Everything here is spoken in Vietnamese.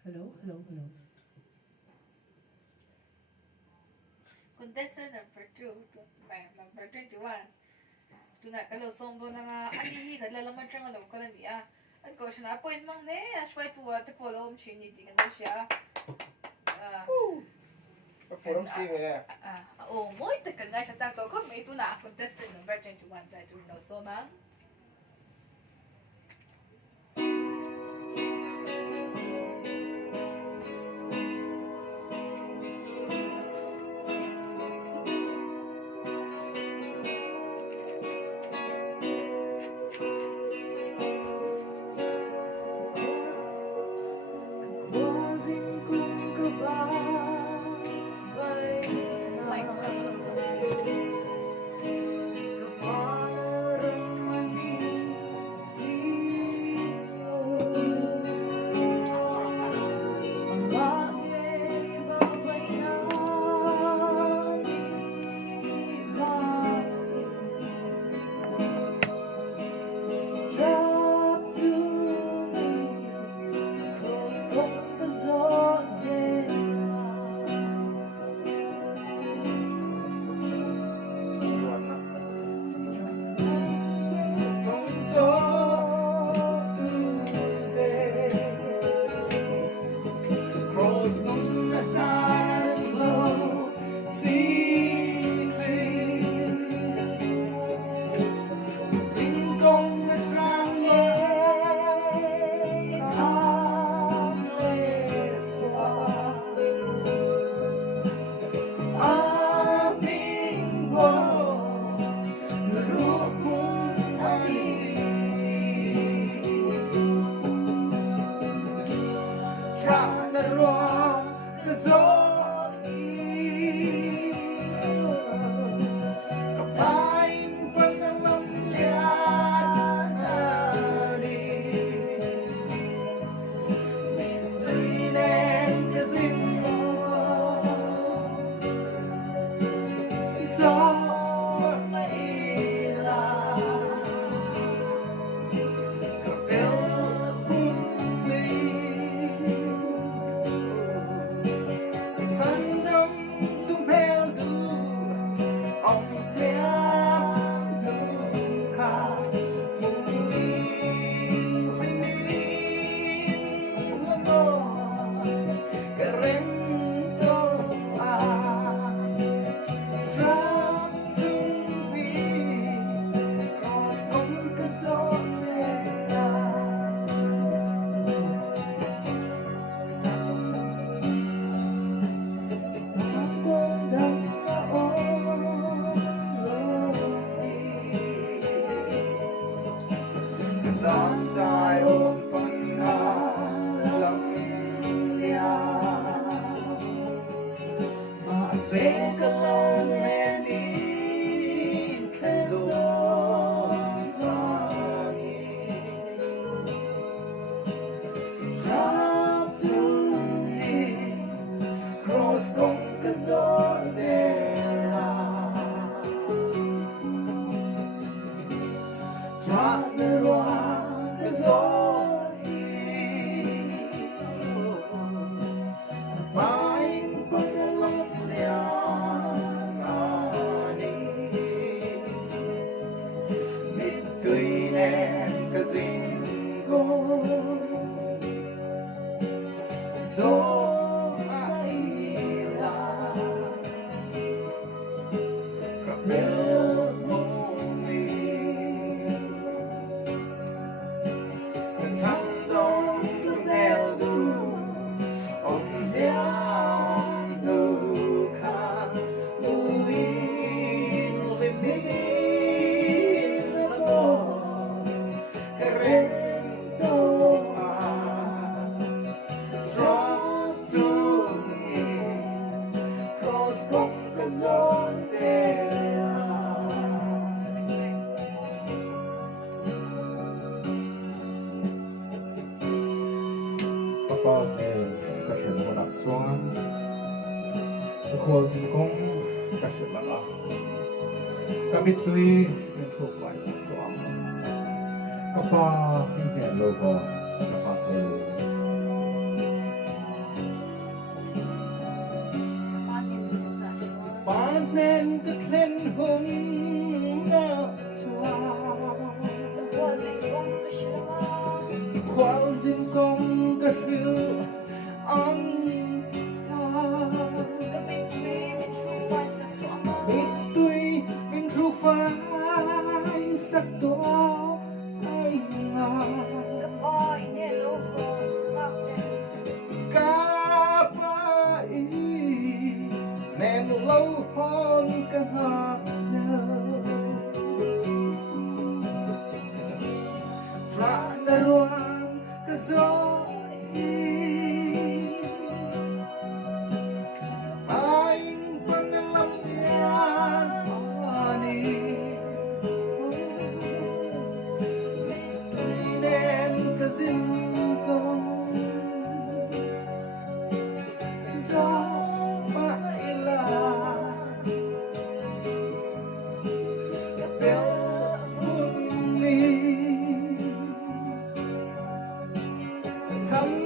Hello, hello, hello. Contestant number 2, number 21. Tuna kalau song do na nga ani hi kadla lamang trang alo kala niya. At ko siya na point mang ne, asway tuwa te polo om chini di kan siya. Purong siya. Oh, mo ite kan nga siya ko ko may tuna contestant number 21 sa tu no so mang. Sinh công các sự là các biết tuy nên thuộc phải sự đó các ba hình đèn logo các ba từ nên cất lên hôm nào chua khoao dinh công cái phiêu ông biết tuy mình ru phai sắc tố anh cả ba ý nên lâu hơn cả họ tra na ruang ka zo paing pangalam yan ani nituinen ka zingkong zo maila kapel huni ทำ